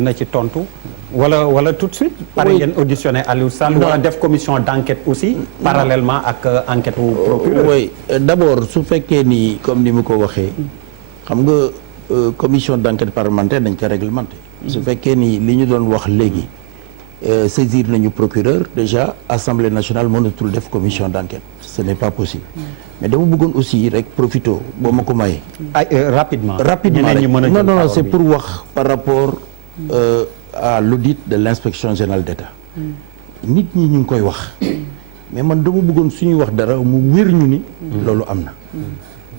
dina ci tontu wala tout de suite. pare ngeen auditionné Aliou Sall. wala def commission d'enquête aussi. parallèlement ak enquête wu procureur. oui d'abord su fekkee ni comme ni mu ko waxee. xam nga commission d'enquête parlementaire dañ ko réglementé. su fekkee ni li ñu doon wax léegi saisir nañu procureur déjà assemblée nationale mënatul def commission d'enquête ce n'est pas possible. mais dama bëggoon aussi rek profito boo ma ko mayee. rapidement rek non c'est pour wax par rapport. À l'audit de l'inspection générale d'État nit ñi ñu ngi koy wax mais man dama bëggoon suñuy wax dara mu wér ñu ni loolu am na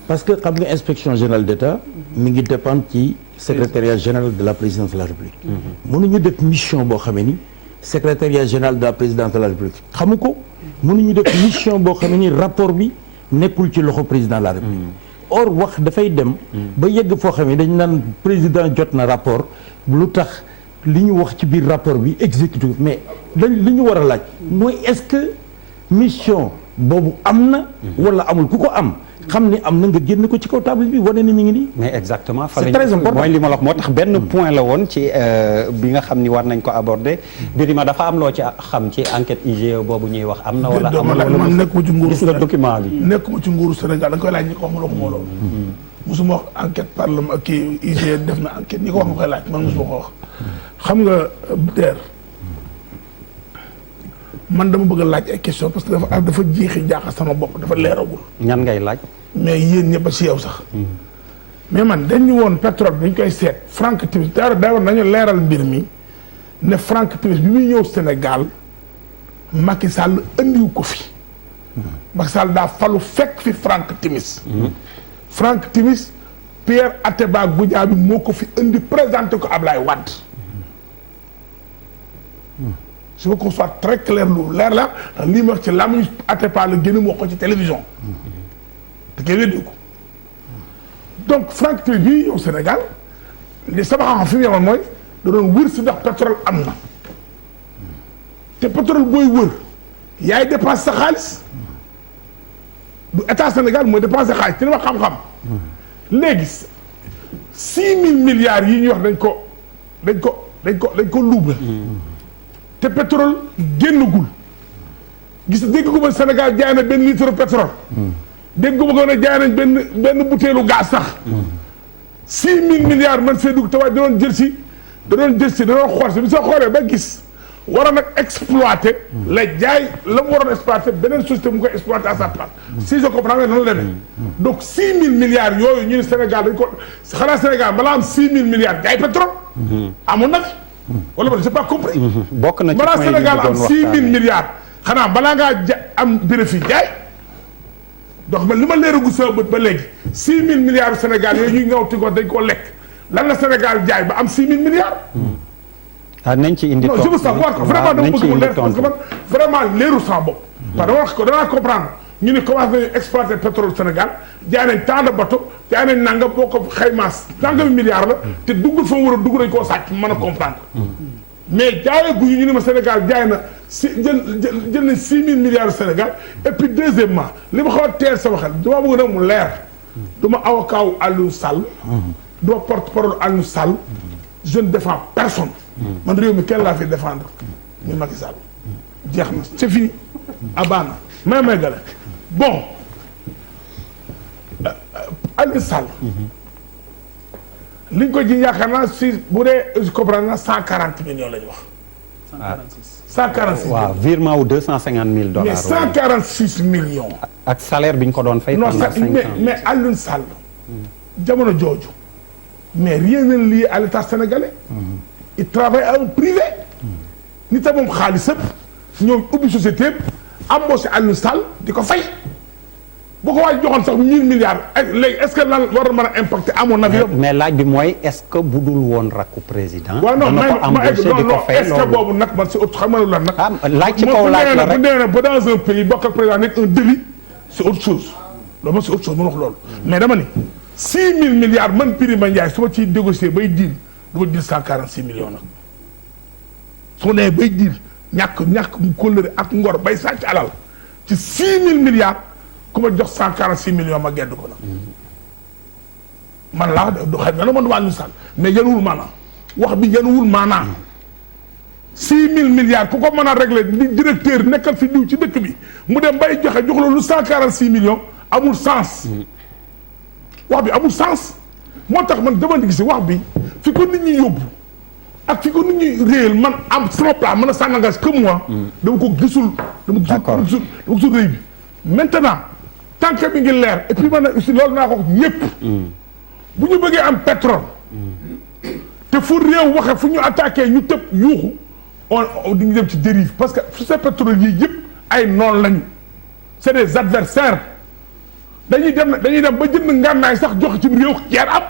parce que xam nga inspection générale d'État mi ngi dépendre ci secrétariat général de la présidence de la République mënuñu def mission boo xamee ni secrétariat général de la présidence de la République xamu ko mënuñu def mission boo xamee ni rapport bi nekkul ci loxo président de la République or wax dafay dem ba yegg foo xam ne dañ naan président jot na rapport lu tax li ñu wax ci biir rapport bi exécutif mais li ñu war a laaj mooy est-ce que mission boobu am na wala amul ku ko am xam ni am na nga génn ko ci kaw table bi wane ni mi ngi nii. mais exactement c'est très important mooy li ma la wax moo tax benn point la woon ci bi nga xam ni war nañ ko aborder Birima dafa am loo ci xam ci enquête IGE boobu ñuy wax am na wala amul man nekkuma ci nguuru gis nga document bi nekkuma ci nguuru Sénégal da nga koy laaj ñi ko wax ma la ko moo loolu musuma wax enquête parlement kii IGE def na enquête ñi ko wax nga koy laaj man musuma ko wax xam nga der man dama bëgg a laaj ay question parce que dafa jeexi jaaxa sama bopp dafa leeragul ñan ngay laaj mais yéen ñëpp a ci yow sax mais man dañu woon pétrole bi dañ koy seet Frank Timis daa war nañu leeral mbir mi ne Frank Timis bi muy ñëw Sénégal Macky Sall andiw ko fi Macky Sall daa falu fekk fi Frank Timis Frank Timis Pierre Atéba Goudiaby moo ko fi indi présenté ko Ablaye Wade je veux qu'on soit très clair lu leer la ndax lii ma wax ci làmmiñu Atépa la génn moo ko ci télévision te kay weddi ko donc Frank Timis bii yow Sénégal li sama xam-xam fi mu yemoon mooy da doon wër si ndax pétrole am na te pétrole booy wër yaay dépense sa xaalis du état Sénégal mooy dépense xaalis te li ma xam-xam léegi 6 000 milliards yi ñuy wax dañ ko luubal te pétrole génnagul gis dégg ko ba Sénégal jaay na benn litre pétrole dégg ko ba ko ne jaay nañ benn butéelu gaz sax 6 000 milliards man see dugg te waaye da doon jël si xool si bi soo xoolee ba gis war a nag exploiter la jaay la mu waroon exploiter beneen société mu koy exploiter à sa place si je comprends nga noonu la demee donc 6 000 milliards yooyu ñu ne Sénégal dañ ko xanaa Sénégal balaa am 6 000 milliards jaay pétrole amoon na fi wala man j'ai pas compris bokk na ci balaa Sénégal am 6 000 milliards xanaa balaa ngaa am bénéfice jaay donc man li ma leeragu sama bët ba léegi 6 000 milliards Sénégal yooyu ñuy ngaw tigoon dañ koo lekk lan la Sénégal jaay ba am 6 000 milliards nañ ci indi non je veux savoir ko vraiment dama bëgg mu leer parce que man vraiment leeru sama bopp parce que dama wax ko danaa comprendre ñu ne commencé nañu exploiter pétrole Sénégal jaay nañ tant de bateau jaay nañ nangam boo ko xaymaas nangami milliards la te duggul fa mu war a dugg dañ koo sàcc mën a comprendre mais jaayee guñu ñu ne ma Sénégal jaay na jël nañ 6 000 milliards Sénégal et puis deuxièmement li ma xaw a teel sama xel dama bëgg nag mu leer du ma avocat wu Aliou Sall du ma porte-parole Aliou Sall je ne défends personne man réew mi kenn laa fi défendre ñu Macky Sall jeex na c'est fini abana may gale bon Aliou Sall liñ ko ji yaakaar naa si bu dee je comprends na 140 millions la ñu wax 146 waaw virement wu $250,000 mais 146 millions ak salaire bi ñu ko doon fay non mais Aliou Sall jamono jooju mais rien n'est lié à l'état sénégalais il travaille à un privé nit a moom xaalisam ñëw ubbi société embauché Aliou Sall di ko fay boo ko waaj joxoon sax 1000 milliards léegi est-ce que lan war na mën a impacter à mon avis mais laaj bi mooy est-ce que bu dul woon rakku président waaw non mais est-ce que boobu nag man si autre xam nga lan nag laaj ci kaw laaj la rek bu dee ba dans un pays bokk ak président nekk un délit c'est autre chose loolu moom c'est autre chose mën wax loolu mais dama ni 6 000 milliards man Birima Ndiaye su ma ciy négocier bay diil du ma diil 146 millions nag su ma nee bay diil ñàkk mu kóllëre ak ngor bay sàcc alal ci 6 000 milliards ku ma jox 146 millions ma gedd ko nag man laa du xëy na man du Aliou Sall mais yënguwul maanaam wax bi yanuwul maanaam 6000 milliards ku ko mën a régler di directeur nekkal fi diw ci dëkk bi mu dem bay joxe jox la lu 146 millions amul sens wax bi amul sens moo tax man dama gis wax bi fi ko nit ñi yóbbu ak fi ko nit ñi réel man am sama plan man a ça n'engage que moi dama ko gisul dama gisul réew bi maintenant tant que bi ngi leer et puis man aussi loolu naa ko ñëpp bu ñu bëggee am pétrole te fu réew waxe fu ñu attaqué ñu tëb yuuxu on di ñu dem ci dérive parce que su ces pétrole yi yëpp ay noon lañu c'est des adversaires dañuy dem ba jënd ngànnaay sax joxe ci réew jar am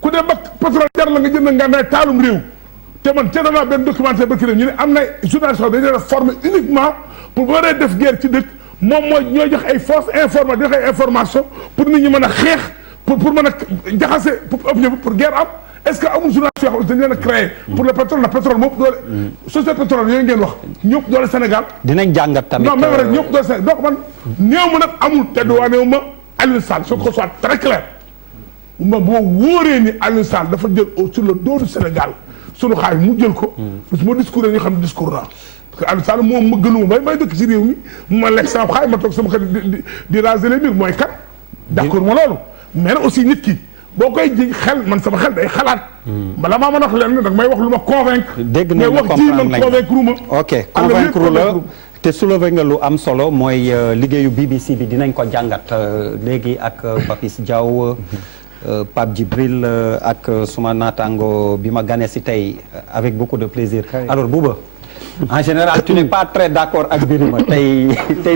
ku dem ba pétrole jar la nga jënd ngànnaay taalum réew te man te danaa benn documentaire ba ki ñu ne am na journaliste dañu leen a formé uniquement pour boo dee def guerre ci dëkk moom mooy ñooy jox ay fausse information di jox ay information pour nit ñi mën a xeex pour mën a jaxase pour guerre am est-ce que amul journaliste yoo xam ne dañu leen a créé pour le pétrole na pétrole moom doole société pétrole yooyu ngeen wax ñëpp doole Sénégal dinañ jàngat tamit non même rek ñëpp doole Sénégal donc man néew ma nag amul te duwaa néew ma Aliou Sall faut que ce soit très clair ma boo wóoree ni Aliou Sall dafa jël sur le dos du Sénégal sunu xaay mu jël ko parce que ma discours ñu xam ne discours naa parce que Aliou Sall moom ma gënuma may dëkk ci réew mi ma lekk sama xaay ma toog sama xel di raser les murs mooy kan d'accord ma loolu mais nag aussi nit ki boo koy ji xel man sama xel day xalaat bala maa mën a wax leen nag may wax lu ma convaincre dégg mais nañ wax ji man convaincre ma ok convaincre la te soulever nga lu am solo mooy liggéeyu BBC bi dinañ ko jàngat léegi ak Papis Diaw Pape Djibril ak suma naataango bi ma gane si tey avec beaucoup de plaisir alors Bouba en général tu n'es pas très d'accord ak Birima tey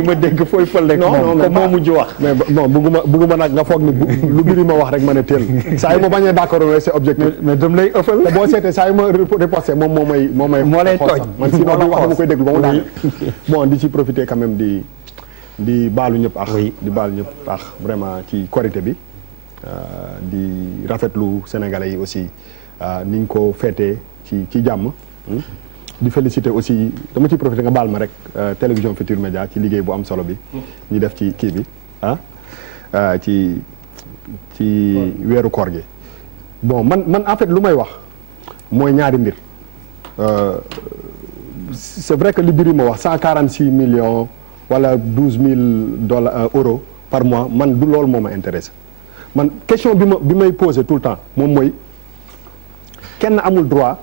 ma dégg fooy fël rek moom ko moo mujj wax mais bon bugguma nag nga foog ni lu Birima wax rek ma ne teel saa yu ma bañee d'accord rek c'est objectif mais dam lay ëffal te boo seetee saa yu ma riposté moom moo may moo lay tooñ man sinon bi wax dama koy déglu ba mu daane bon di ci profiter quand même di baalu ñëpp ak di baalu ñëpp ak vraiment ci korité bi di rafetlu sénégalais yi aussi niñ ko féetee ci jàmm di féliciter aussi dama ciy profiter nga baal ma rek télévision Futurs Médias ci liggéey bu am solo bi ñu def ci kii bi ci weeru koor gi bon man en fait lu may wax mooy ñaari mbir c'est vrai que li Birima wax 146 millions wala 12 000 euros par mois man du loolu moo ma intéressé man question bi may poser tout le temps moom mooy kenn amul droit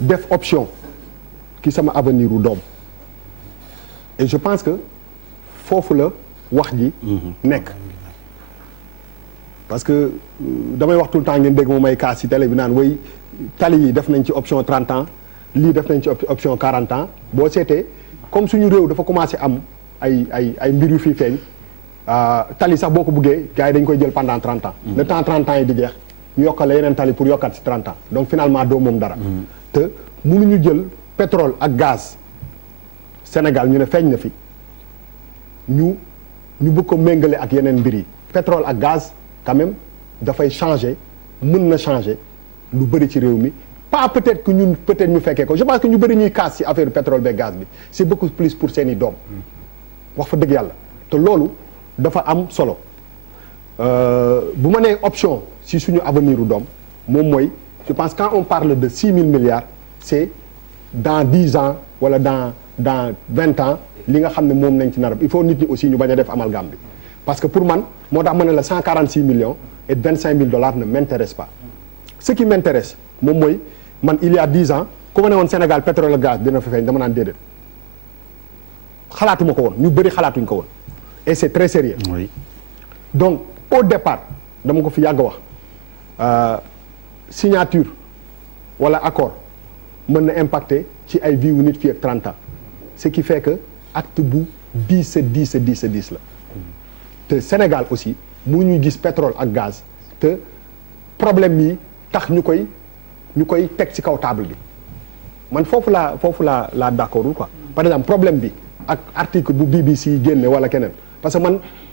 def option ki sama avenir u doom et je pense que foofu la wax ji nekk parce que damay wax tout le temps ngeen dégg moom may kaas ci télé bi naan way tali yi def nañ ci option 30 ans lii def nañ ci option 40 ans boo seetee comme suñu réew dafa commencé am ay mbir yu fii feeñ tali sax boo ko buggee gars yi dañ koy jël pendant 30 ans le temps 30 ans yi di jeex ñu yokkal la yeneen tali pour yokkaat ci 30 ans donc finalement doo moom dara te mënuñu jël pétrole ak gaz Sénégal ñu ne feeñ na fi ñu bëgg ko méngale ak yeneen mbir yi pétrole ak gaz quand même dafay changer mën na changer lu bëri ci réew mi pas peut-être que ñun peut-être ñu fekkee ko je pense que ñu bëri ñuy kaas ci affaire pétrole beeg gaz bi c'est beaucoup plus pour seeni doom wax fa dëgg yàlla te loolu dafa am solo bu ma nee option si suñu avenir u doom moom mooy je pense quand on parle de 6 000 milliards c'est dans 10 ans wala dans 20 ans li nga xam ne moom nañ ci narab il faut nit ñi aussi ñu bañ a def amalgame bi parce que pour man moo tax ma ne la 146 millions et 25 000 dollars ne m'intéresse pas ce qui m'intéresse moom mooy man il y a 10 ans ku ma ne woon Sénégal pétrole et gaz dina fa feeñ dama naan déedéet xalaatuma ko woon ñu bëri xalaatuñ ko woon et c'est très sérieux oui. Donc au départ dama ko fi yàgg wax signature wala accord mën na impacter ci ay vie wu nit fii ak 30 ans ce qui fait que acte bu 10 la te Sénégal aussi mu ñuy gis pétrole ak gaz te problème yi tax ñu koy teg ci kaw table bi man foofu laa d'accordul quoi par exemple problème bi ak article bu BBC génne wala keneen parce que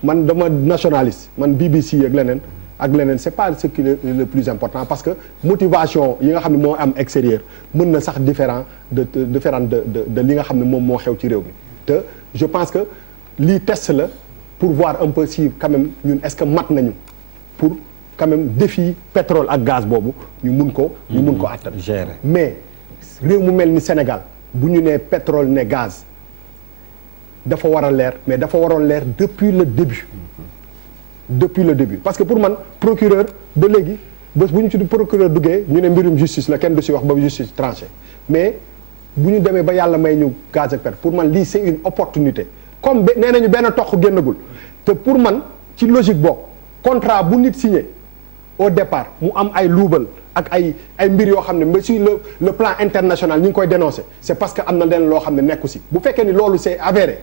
man dama nationaliste man BBC ak leneen c'est pas ce qui est le plus important parce que motivation yi nga xam ne moo am extérieur mën na sax différent de li nga xam ne moom moo xew ci réew mi te je pense que lii test la pour voir un peu si quand même ñun est-ce que mat nañu pour quand même défi pétrole ak gaz boobu ñu mun ko attan gérer. mais réew mu mel ni Sénégal bu ñu nee pétrole ne gaz dafa war a leer mais dafa waroon leer depuis le début parce que pour man procureur ba léegi bés bu ñu ci procureur duggee ñu ne mbirum justice la kenn du si wax ba justice tranché mais bu ñu demee ba yàlla may ñu gaz ak pétrole pour man lii c'est une opportunité comme nee nañu benn toq génnagul te pour man ci logique boobu contrat bu nit signé au départ mu am ay luubal ak ay mbir yoo xam ne mais sur le plan international ñu ngi koy dénoncer c'est parce que am na leen loo xam ne nekku si bu fekkee ni loolu c'est avéré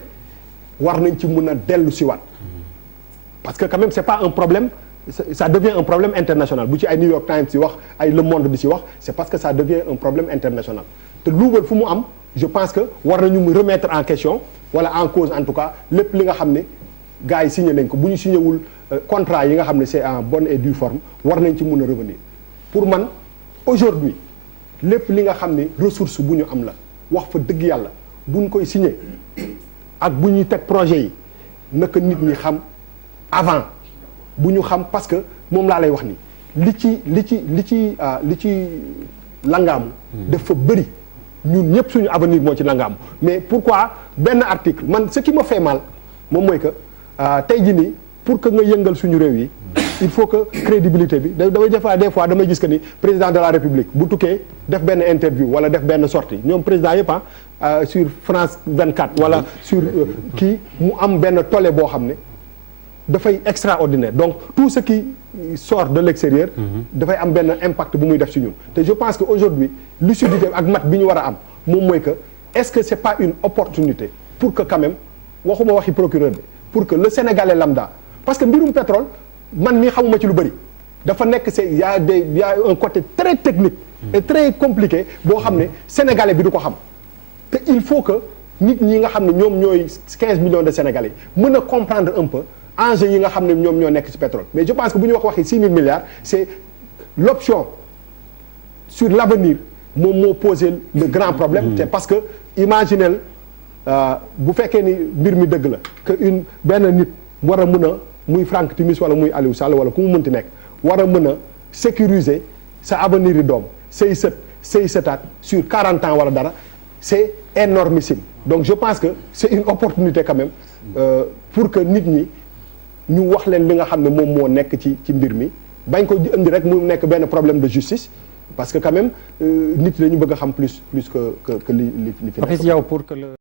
war nañ ci mun a dellu si waat parce que quand même c'est pas un problème ça devient un problème international bu ci ay New York Times di wax ay Le Monde di si wax c'est parce que ça devient un problème international te luubal fu mu am je pense que war nañu mu remettre en question wala en cause en tout cas lépp li nga xam ne gars yi signé nañ ko bu ñu signé wul contrat yi nga xam ne c'est en bonne et due forme war nañ ci mun a revenir pour man aujourd'hui lépp li nga xam ne ressource bu ñu am la wax fa dëgg yàlla bu ñu koy signé ak bu ñuy teg projet yi naka nit ñi xam avant bu ñu xam parce que moom laa lay wax ni li ci langaamu dafa bëri ñun ñëpp suñu avenir moo ci langaamu mais pourquoi benn article man ce qui me fait mal moom mooy que tey jii nii pour que nga yëngal suñu réew yi il faut que crédibilité bi damay des fois damay gis que ni président de la république bu tukkee def benn interview wala def benn sortie ñoom président yëpp sur France 24 wala sur kii mu am benn tollé boo xam ne dafay extraordinaire donc tout ce qui sort de l'extérieur dafay am benn impact bu muy def ci ñun te je pense que aujourd'hui lucidité ak mat bi ñu war a am moom mooy que est-ce que c'est pas une opportunité pour que quand même waxuma waxi procureur bi pour que le Sénégalais lambda parce que mbirum pétrole man mii xamuma ci lu bëri dafa nekk il y a un côté très technique et très compliqué boo xam ne Sénégalais bi du ko xam te il faut que nit ñi nga xam ne ñoom ñooy 15 millions de Sénégalais mën a comprendre un peu enjeux yi nga xam ne ñoom ñoo nekk ci pétrole mais je pense que bu ñu waxi 6 000 milliards c'est l'option sur l'avenir moom moo posé le grand problème c'est parce que imaginez bu fekkee ni mbir mi dëgg la que benn nit war a mën a muy Franck Timis wala muy Aliou Sall wala ku mu mënti nekk war a mën a sécuriser sa avenir yi doom say sëtaat sur 40 ans wala dara c'est énormissime donc je pense que c'est une opportunité quand même pour que nit ñi ñu wax leen li nga xam ne moom moo nekk ci mbir mi bañ ko indi rek mu nekk benn problème de justice parce que quand même nit dañu bëgg a xam plus que li fi nekk.